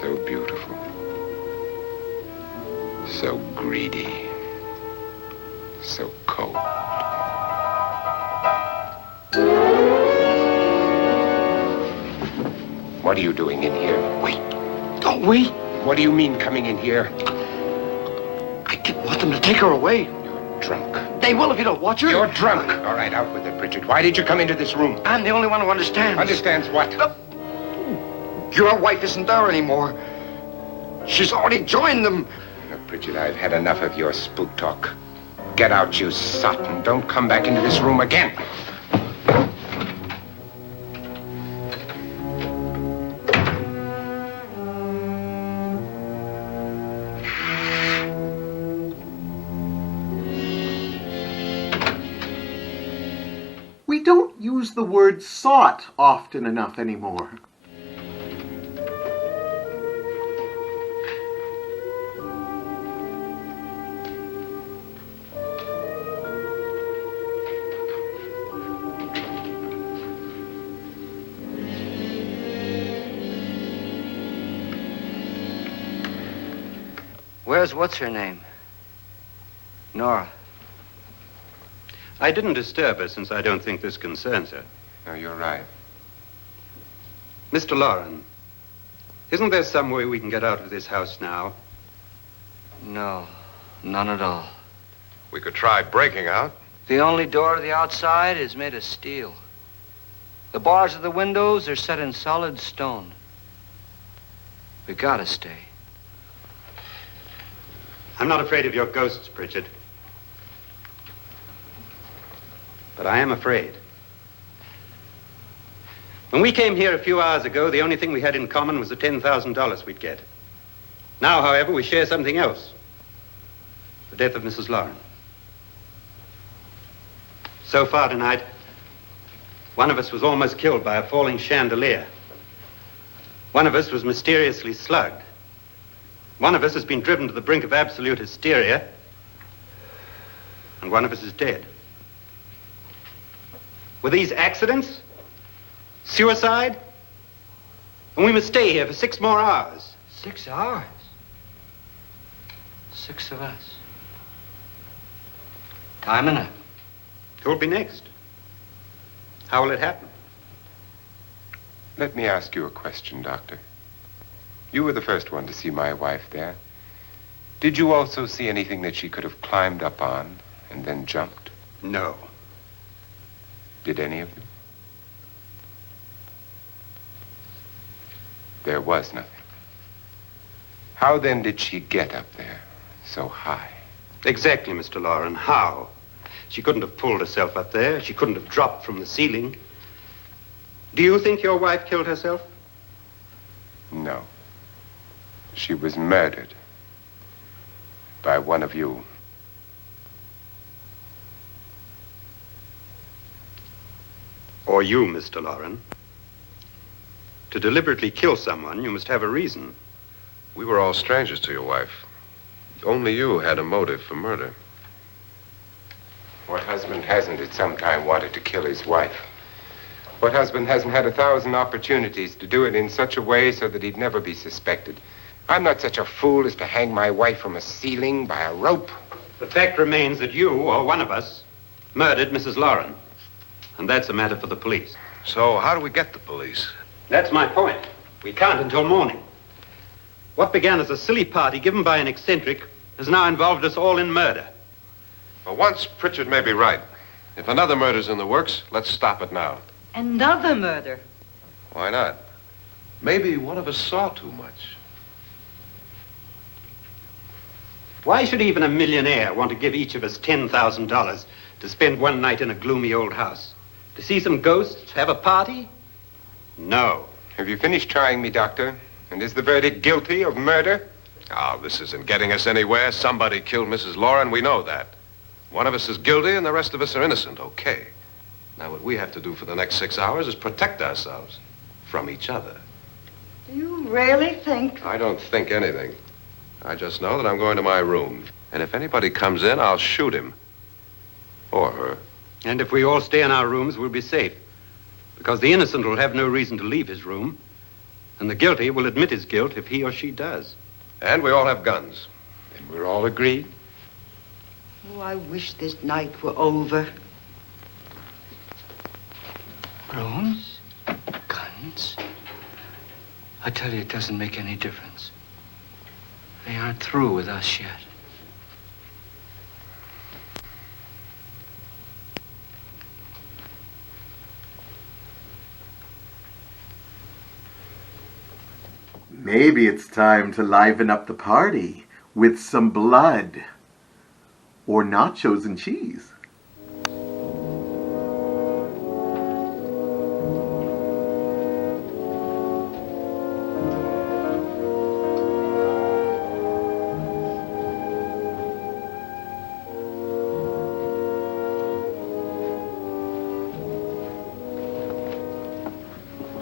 So beautiful. So greedy. So cold. What are you doing in here? Wait. Don't wait. What do you mean coming in here? I didn't want them to take her away. You're drunk. They will if you don't watch her. You're drunk. All right, out with it, Bridget. Why did you come into this room? I'm the only one who understands. Understands what? Your wife isn't there anymore. She's already joined them. Look, Bridget, I've had enough of your spook talk. Get out, you sot, and don't come back into this room again. We don't use the word sought often enough anymore. Where's what's-her-name? Nora. I didn't disturb her since I don't think this concerns her. No, you're right. Mr. Loren, isn't there some way we can get out of this house now? No, none at all. We could try breaking out. The only door to the outside is made of steel. The bars of the windows are set in solid stone. We gotta stay. I'm not afraid of your ghosts, Pritchard. But I am afraid. When we came here a few hours ago, the only thing we had in common was the $10,000 we'd get. Now, however, we share something else. The death of Mrs. Loren. So far tonight, one of us was almost killed by a falling chandelier. One of us was mysteriously slugged. One of us has been driven to the brink of absolute hysteria. And one of us is dead. Were these accidents? Suicide? And we must stay here for 6 more hours. 6 hours? 6 of us. Time enough. Who'll be next? How will it happen? Let me ask you a question, Doctor. You were the first one to see my wife there. Did you also see anything that she could have climbed up on and then jumped? No. Did any of you? There was nothing. How then did she get up there so high? Exactly, Mr. Loren. How? She couldn't have pulled herself up there. She couldn't have dropped from the ceiling. Do you think your wife killed herself? No. She was murdered by one of you. Or you, Mr. Loren. To deliberately kill someone, you must have a reason. We were all strangers to your wife. Only you had a motive for murder. What husband hasn't at some time wanted to kill his wife? What husband hasn't had 1,000 opportunities to do it in such a way so that he'd never be suspected? I'm not such a fool as to hang my wife from a ceiling by a rope. The fact remains that you, or one of us, murdered Mrs. Loren. And that's a matter for the police. So how do we get the police? That's my point. We can't until morning. What began as a silly party given by an eccentric has now involved us all in murder. For once, Pritchard may be right. If another murder's in the works, let's stop it now. Another murder? Why not? Maybe one of us saw too much. Why should even a millionaire want to give each of us $10,000 to spend one night in a gloomy old house? To see some ghosts, have a party? No. Have you finished trying me, Doctor? And is the verdict guilty of murder? Oh, this isn't getting us anywhere. Somebody killed Mrs. Loren, we know that. One of us is guilty and the rest of us are innocent, okay. Now, what we have to do for the next 6 hours is protect ourselves from each other. Do you really think? I don't think anything. I just know that I'm going to my room. And if anybody comes in, I'll shoot him. Or her. And if we all stay in our rooms, we'll be safe. Because the innocent will have no reason to leave his room. And the guilty will admit his guilt if he or she does. And we all have guns. And we're all agreed? Oh, I wish this night were over. Rooms? Guns? I tell you, it doesn't make any difference. They aren't through with us yet. Maybe it's time to liven up the party with some blood or nachos and cheese.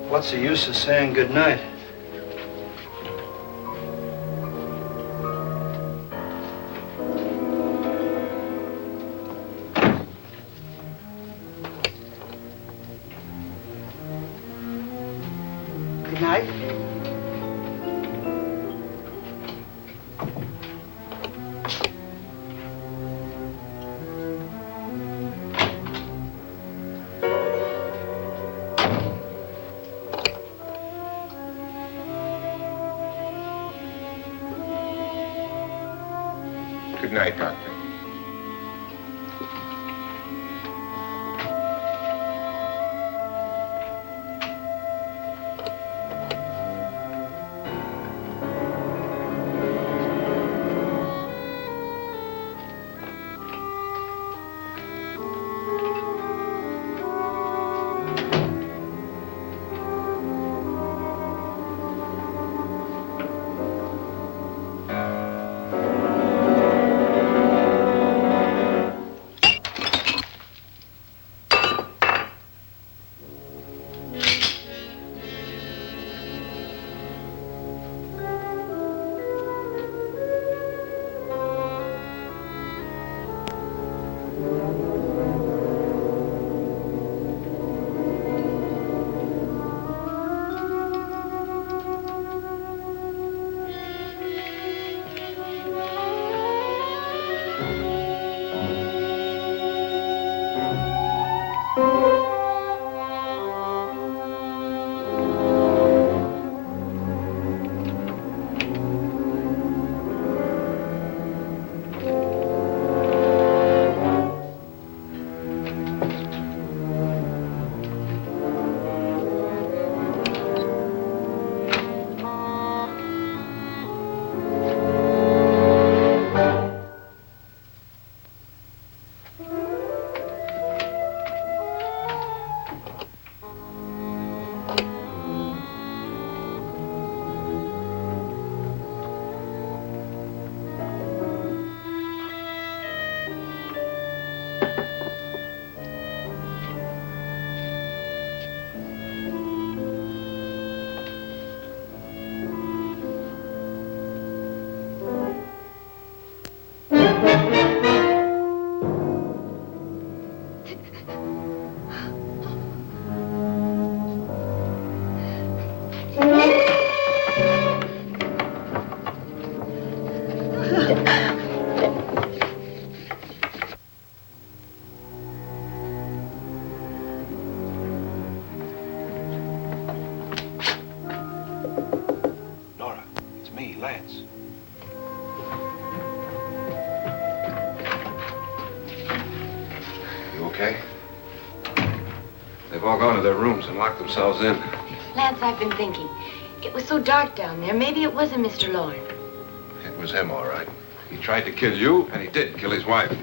What's the use of saying goodnight? Good night. Good night, Doctor. Lance. You okay? They've all gone to their rooms and locked themselves in. Lance, I've been thinking. It was so dark down there. Maybe it wasn't Mr. Lorne. It was him, all right. He tried to kill you, and he did kill his wife.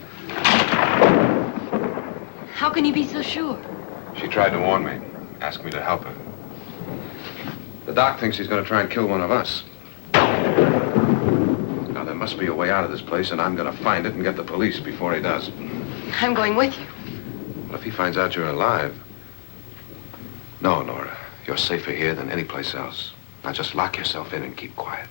How can you be so sure? She tried to warn me, asked me to help her. The doc thinks he's going to try and kill one of us. Now, there must be a way out of this place, and I'm going to find it and get the police before he does. I'm going with you. Well, if he finds out you're alive... No, Nora. You're safer here than any place else. Now, just lock yourself in and keep quiet.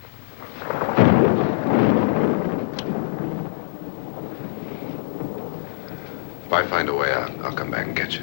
If I find a way out, I'll come back and get you.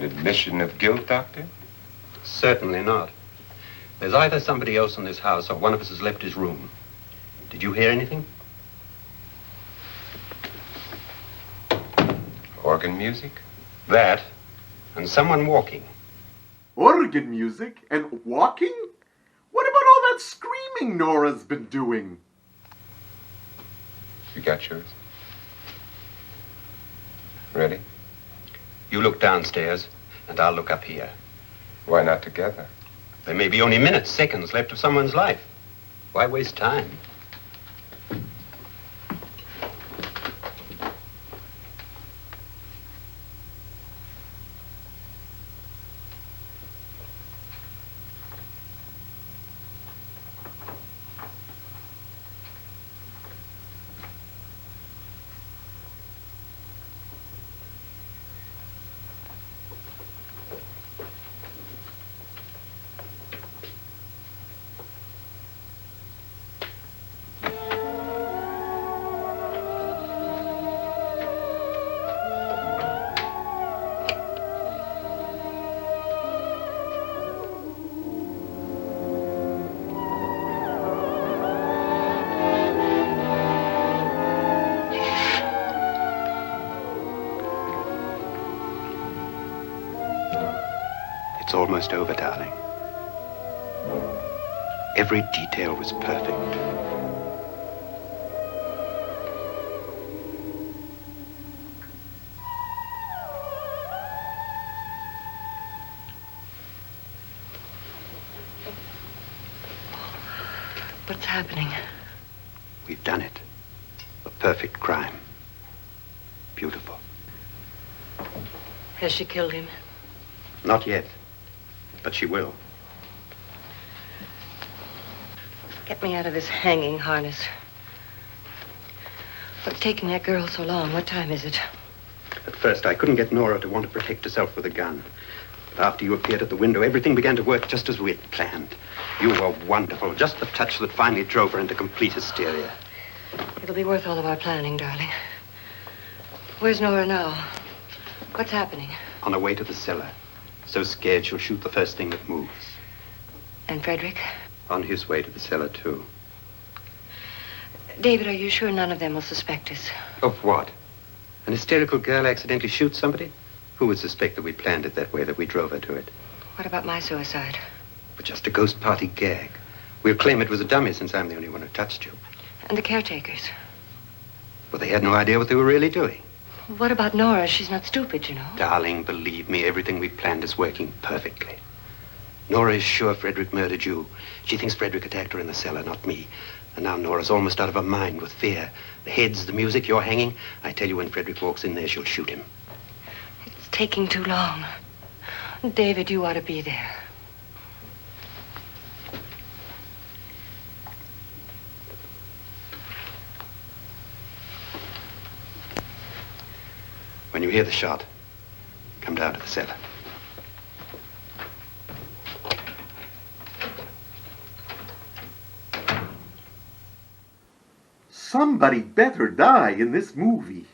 An admission of guilt, Doctor? Certainly not. There's either somebody else in this house or one of us has left his room. Did you hear anything? Organ music? That, and someone walking. Organ music and walking? What about all that screaming Nora's been doing? You got yours? Ready? You look downstairs, and I'll look up here. Why not together? There may be only minutes, seconds left of someone's life. Why waste time? It's almost over, darling. Every detail was perfect. What's happening? We've done it. A perfect crime. Beautiful. Has she killed him? Not yet, but she will. Get me out of this hanging harness. What's taking that girl so long? What time is it? At first, I couldn't get Nora to want to protect herself with a gun. But after you appeared at the window, everything began to work just as we had planned. You were wonderful. Just the touch that finally drove her into complete hysteria. It'll be worth all of our planning, darling. Where's Nora now? What's happening? On her way to the cellar. So scared she'll shoot the first thing that moves. And Frederick? On his way to the cellar, too. David, are you sure none of them will suspect us? Of what? An hysterical girl accidentally shoots somebody? Who would suspect that we planned it that way, that we drove her to it? What about my suicide? But just a ghost party gag. We'll claim it was a dummy since I'm the only one who touched you. And the caretakers? Well, they had no idea what they were really doing. What about Nora? She's not stupid, you know. Darling, believe me, everything we planned is working perfectly. Nora is sure Frederick murdered you. She thinks Frederick attacked her in the cellar, not me. And now Nora's almost out of her mind with fear. The heads, the music, you're hanging. I tell you, when Frederick walks in there, she'll shoot him. It's taking too long. David, you ought to be there. When you hear the shot, come down to the cellar. Somebody better die in this movie.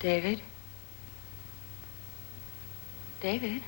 David? David?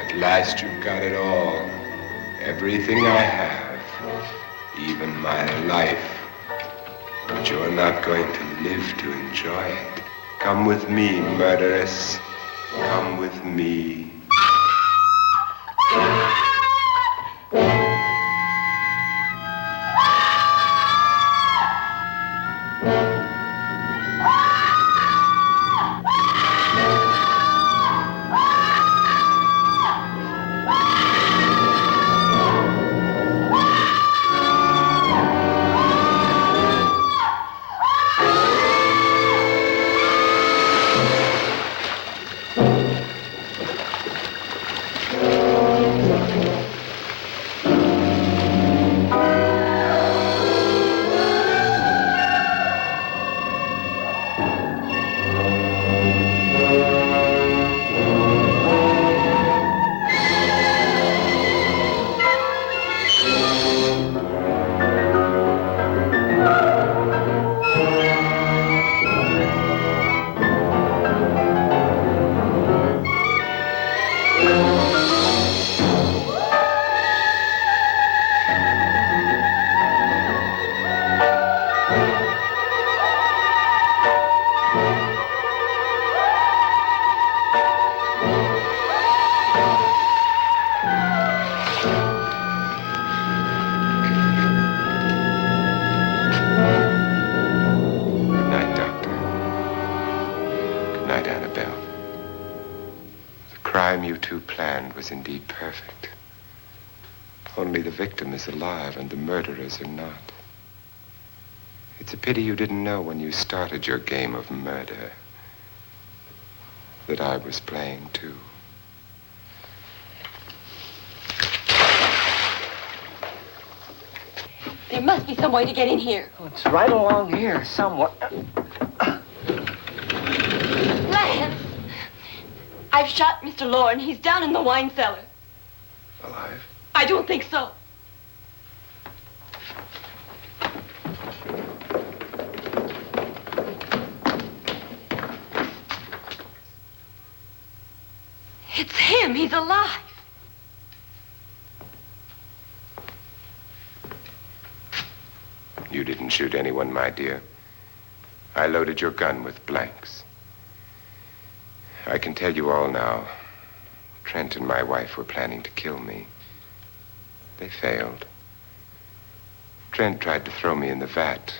At last you've got it all. Everything I have. Even my life. But you're not going to live to enjoy it. Come with me, murderess. Come with me. You two planned was indeed perfect. Only the victim is alive and the murderers are not. It's a pity you didn't know when you started your game of murder that I was playing too. There must be some way to get in here. Oh, it's right along here somewhere. Lance! I've shot Mr. Lorne. He's down in the wine cellar. Alive? I don't think so. It's him. He's alive. You didn't shoot anyone, my dear. I loaded your gun with blanks. I can tell you all now. Trent and my wife were planning to kill me. They failed. Trent tried to throw me in the vat.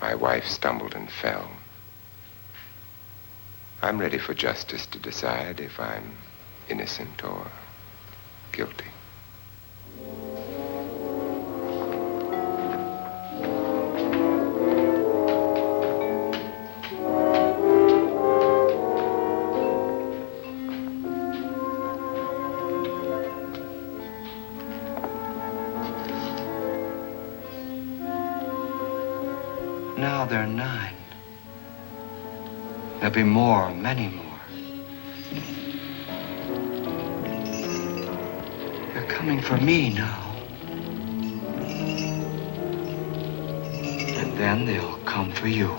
My wife stumbled and fell. I'm ready for justice to decide if I'm innocent or guilty. Now they're 9. There'll be more, many more. They're coming for me now. And then they'll come for you.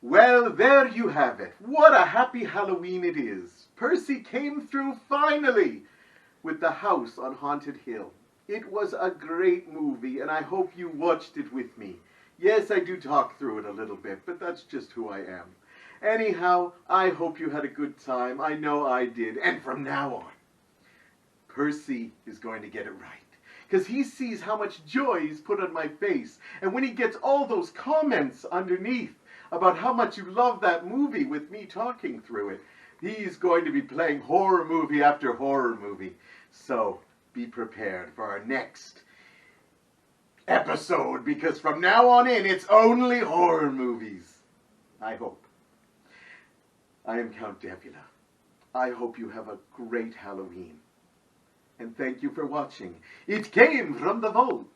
Well, there you have it. What a happy Halloween it is. Percy came through finally with The House on Haunted Hill. It was a great movie, and I hope you watched it with me. Yes, I do talk through it a little bit, but that's just who I am. Anyhow, I hope you had a good time. I know I did. And from now on, Percy is going to get it right. Because he sees how much joy he's put on my face. And when he gets all those comments underneath about how much you love that movie with me talking through it, he's going to be playing horror movie after horror movie. So be prepared for our next episode, because from now on in, it's only horror movies. I hope. I am Count Devula. I hope you have a great Halloween. And thank you for watching. It came from the vault.